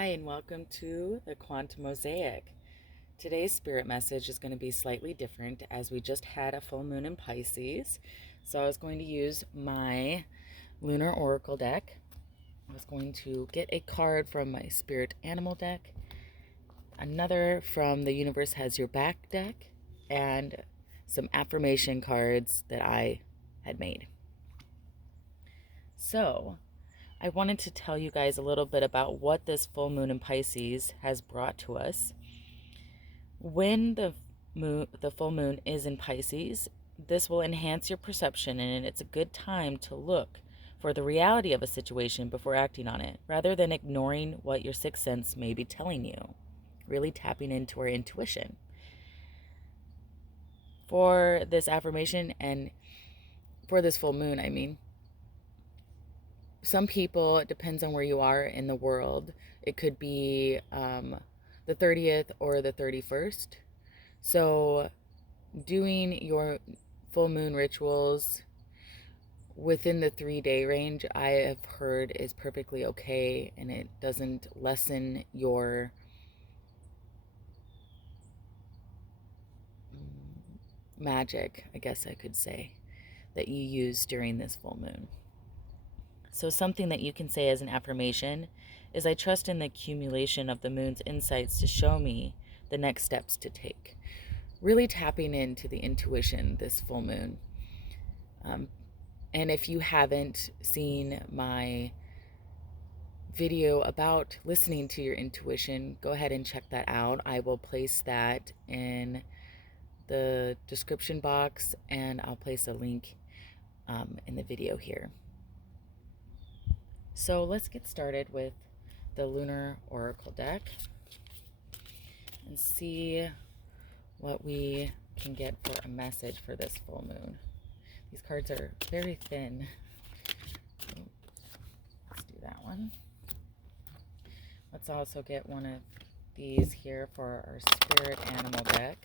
Hi, and welcome to the Quantum Mosaic. Today's spirit message is going to be slightly different as we just had a full moon in Pisces. So I was going to use my lunar oracle deck. I was going to get a card from my spirit animal deck, another from the Universe Has Your Back deck, and some affirmation cards that I had made. So I wanted to tell you guys a little bit about what this full moon in Pisces has brought to us. When the full moon is in Pisces, this will enhance your perception, and it's a good time to look for the reality of a situation before acting on it, rather than ignoring what your sixth sense may be telling you. Really tapping into our intuition. For this affirmation and for this full moon, some people, it depends on where you are in the world. It could be the 30th or the 31st. So doing your full moon rituals within the 3-day range, I have heard, is perfectly okay, and it doesn't lessen your magic, I guess I could say, that you use during this full moon. So something that you can say as an affirmation is, I trust in the accumulation of the moon's insights to show me the next steps to take. Really tapping into the intuition this full moon. And if you haven't seen my video about listening to your intuition, go ahead and check that out. I will place that in the description box, and I'll place a link in the video here. So let's get started with the Lunar Oracle deck and see what we can get for a message for this full moon. These cards are very thin. Let's do that one. Let's also get one of these here for our spirit animal deck.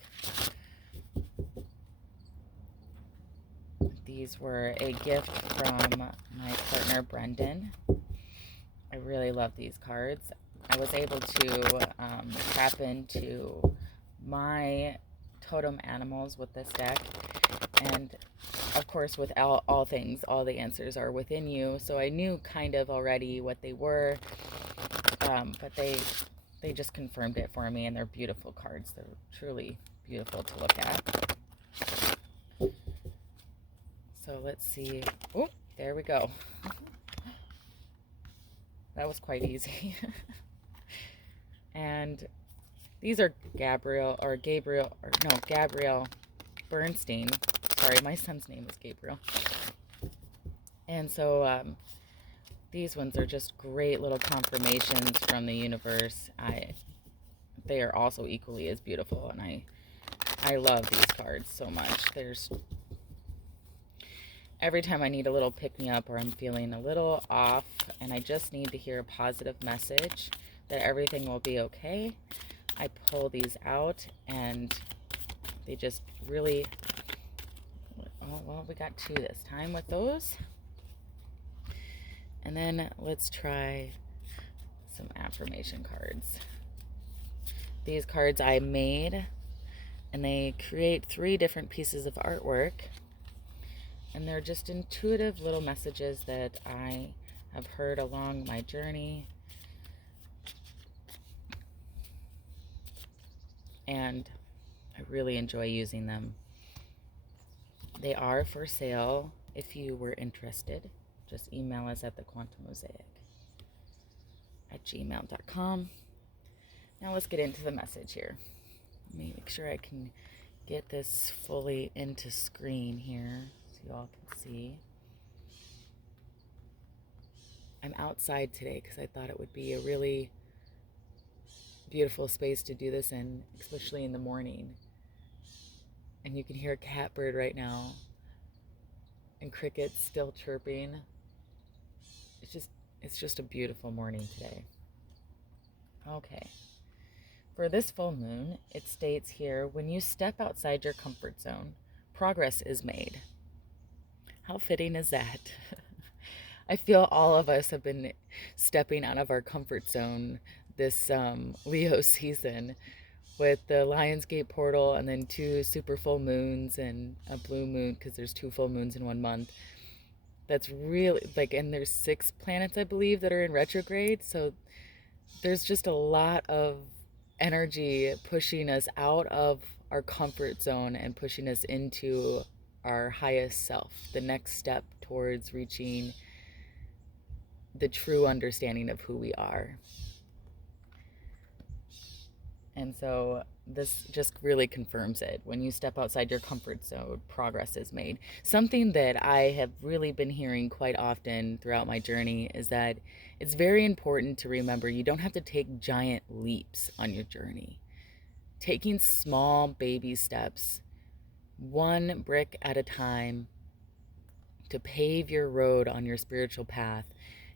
These were a gift from my partner Brendan. I really love these cards. I was able to tap into my totem animals with this deck, and of course with all things, all the answers are within you, so I knew kind of already what they were, but they just confirmed it for me, and they're beautiful cards. They're truly beautiful to look at. So let's see. Oh, there we go. That was quite easy. And these are Gabriel Bernstein. Sorry, my son's name is Gabriel. And so these ones are just great little confirmations from the universe. They are also equally as beautiful, and I love these cards so much. Every time I need a little pick-me-up, or I'm feeling a little off and I just need to hear a positive message that everything will be okay, I pull these out, and they just really, oh, well, we got 2 this time with those. And then let's try some affirmation cards. These cards I made, and they create 3 different pieces of artwork. And they're just intuitive little messages that I have heard along my journey. And I really enjoy using them. They are for sale if you were interested. Just email us at thequantummosaic@gmail.com. Now let's get into the message here. Let me make sure I can get this fully into screen here, you all can see. I'm outside today because I thought it would be a really beautiful space to do this in, especially in the morning. And you can hear a catbird right now, and crickets still chirping. It's just a beautiful morning today. Okay. For this full moon, it states here, when you step outside your comfort zone, progress is made. How fitting is that? I feel all of us have been stepping out of our comfort zone this Leo season with the Lionsgate portal and then 2 super full moons and a blue moon, because there's 2 full moons in 1 month. That's really like, and there's 6 planets, I believe, that are in retrograde. So there's just a lot of energy pushing us out of our comfort zone and pushing us into our highest self, the next step towards reaching the true understanding of who we are. And so this just really confirms it. When you step outside your comfort zone, progress is made. Something that I have really been hearing quite often throughout my journey is that it's very important to remember you don't have to take giant leaps on your journey. Taking small baby steps, 1 brick at a time, to pave your road on your spiritual path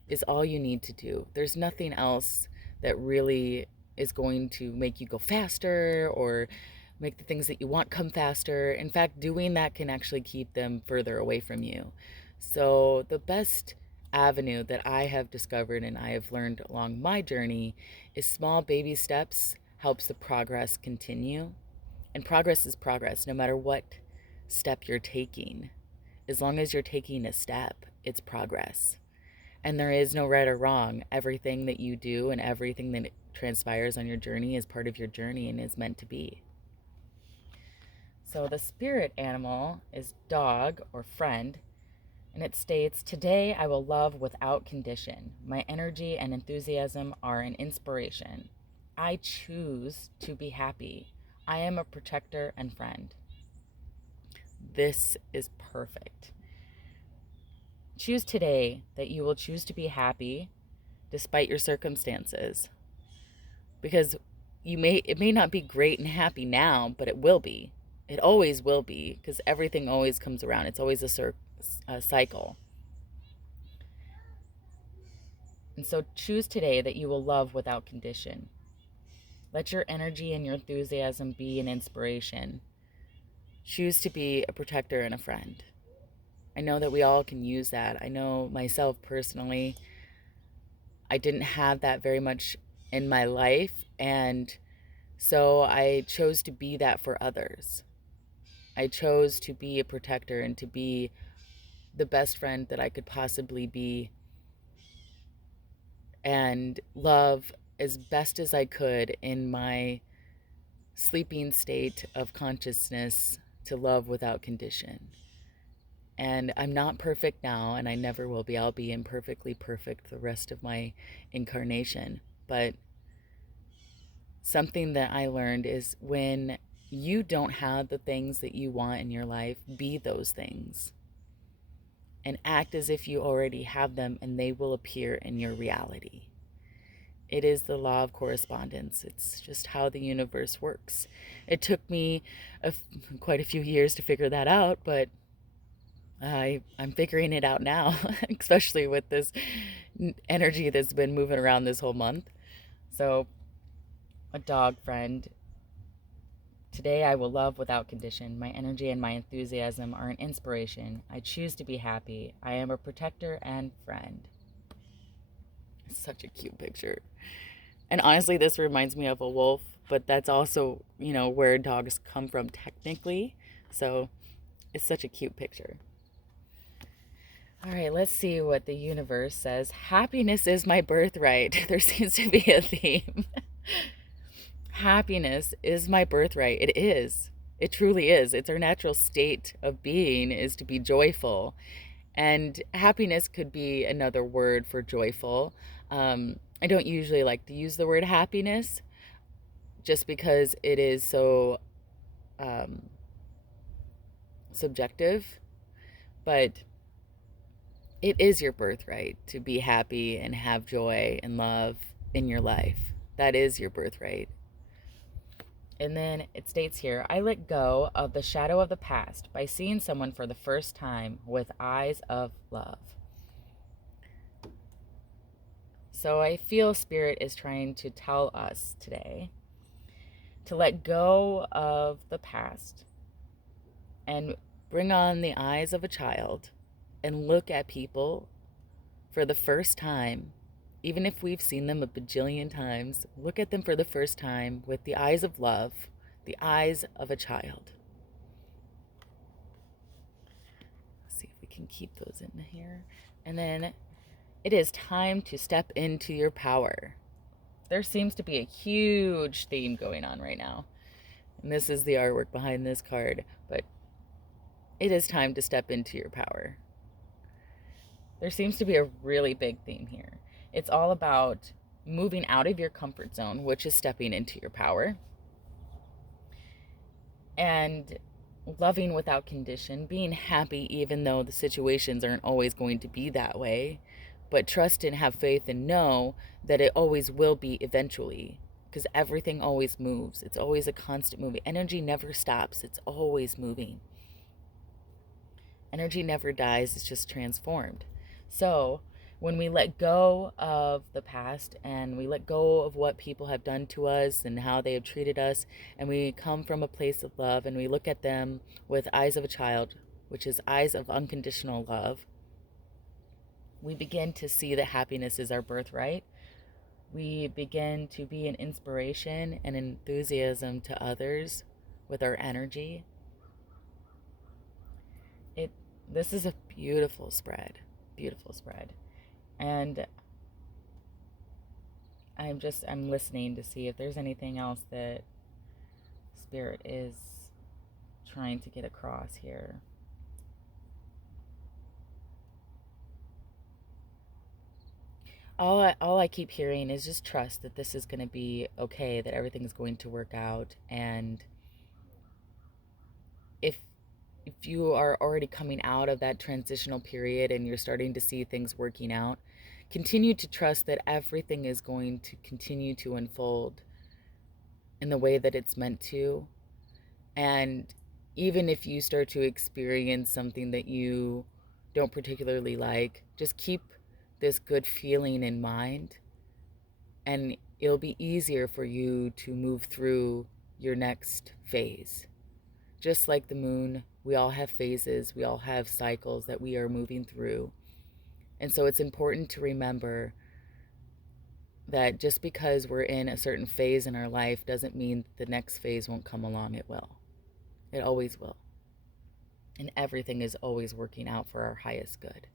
is all you need to do. There's nothing else that really is going to make you go faster or make the things that you want come faster. In fact, doing that can actually keep them further away from you. So the best avenue that I have discovered and I have learned along my journey is small baby steps helps the progress continue. And progress is progress, no matter what step you're taking. As long as you're taking a step, it's progress. And there is no right or wrong. Everything that you do and everything that transpires on your journey is part of your journey and is meant to be. So the spirit animal is dog or friend, and it states, "Today I will love without condition. My energy and enthusiasm are an inspiration. I choose to be happy. I am a protector and friend." This is perfect. Choose today that you will choose to be happy despite your circumstances. Because it may not be great and happy now, but it will be. It always will be, because everything always comes around. It's always a cycle. And so choose today that you will love without condition. Let your energy and your enthusiasm be an inspiration. Choose to be a protector and a friend. I know that we all can use that. I know myself personally, I didn't have that very much in my life, and so I chose to be that for others. I chose to be a protector and to be the best friend that I could possibly be and love as best as I could in my sleeping state of consciousness, to love without condition. And I'm not perfect now, and I never will be. I'll be imperfectly perfect the rest of my incarnation. But something that I learned is, when you don't have the things that you want in your life, be those things and act as if you already have them, and they will appear in your reality. It is the law of correspondence. It's just how the universe works. It took me quite a few years to figure that out, but I'm figuring it out now, especially with this energy that's been moving around this whole month. So, a dog friend. Today I will love without condition. My energy and my enthusiasm are an inspiration. I choose to be happy. I am a protector and friend. It's such a cute picture. And honestly, this reminds me of a wolf, but that's also, where dogs come from technically. So it's such a cute picture. All right, let's see what the universe says. Happiness is my birthright. There seems to be a theme. Happiness is my birthright. It is. It truly is. It's our natural state of being, is to be joyful. And happiness could be another word for joyful. I don't usually like to use the word happiness, just because it is so subjective. But it is your birthright to be happy and have joy and love in your life. That is your birthright. And then it states here, I let go of the shadow of the past by seeing someone for the first time with eyes of love. So I feel Spirit is trying to tell us today to let go of the past and bring on the eyes of a child and look at people for the first time even if we've seen them a bajillion times, look at them for the first time with the eyes of love, the eyes of a child. Let's see if we can keep those in here. And then it is time to step into your power. There seems to be a huge theme going on right now. And this is the artwork behind this card. But it is time to step into your power. There seems to be a really big theme here. It's all about moving out of your comfort zone, which is stepping into your power, and loving without condition, being happy even though the situations aren't always going to be that way, but trust and have faith and know that it always will be eventually, because everything always moves. It's always a constant moving. Energy never stops. It's always moving. Energy never dies. It's just transformed. So when we let go of the past and we let go of what people have done to us and how they have treated us, and we come from a place of love and we look at them with eyes of a child, which is eyes of unconditional love, we begin to see that happiness is our birthright. We begin to be an inspiration and enthusiasm to others with our energy. This is a beautiful spread. Beautiful spread. And I'm listening to see if there's anything else that Spirit is trying to get across here. All I keep hearing is just trust that this is going to be okay, that everything's going to work out. And if you are already coming out of that transitional period and you're starting to see things working out, continue to trust that everything is going to continue to unfold in the way that it's meant to. And even if you start to experience something that you don't particularly like, just keep this good feeling in mind, and it'll be easier for you to move through your next phase. Just like the moon, we all have phases, we all have cycles that we are moving through. And so it's important to remember that just because we're in a certain phase in our life doesn't mean the next phase won't come along. It will. It always will. And everything is always working out for our highest good.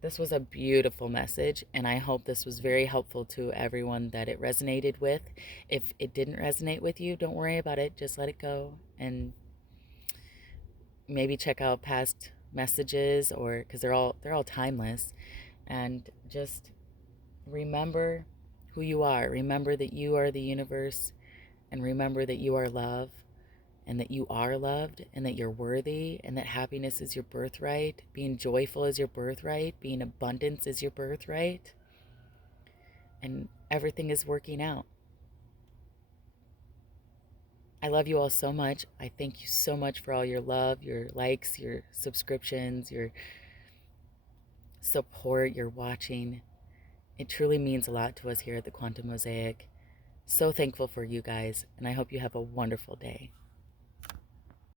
This was a beautiful message, and I hope this was very helpful to everyone that it resonated with. If it didn't resonate with you, don't worry about it. Just let it go, and maybe check out past messages, or because they're all timeless. And just remember who you are. Remember that you are the universe, and remember that you are love, and that you are loved, and that you're worthy, and that happiness is your birthright. Being joyful is your birthright. Being abundance is your birthright. And everything is working out. I love you all so much. I thank you so much for all your love, your likes, your subscriptions, your support, your watching. It truly means a lot to us here at the Quantum Mosaic. So thankful for you guys, and I hope you have a wonderful day.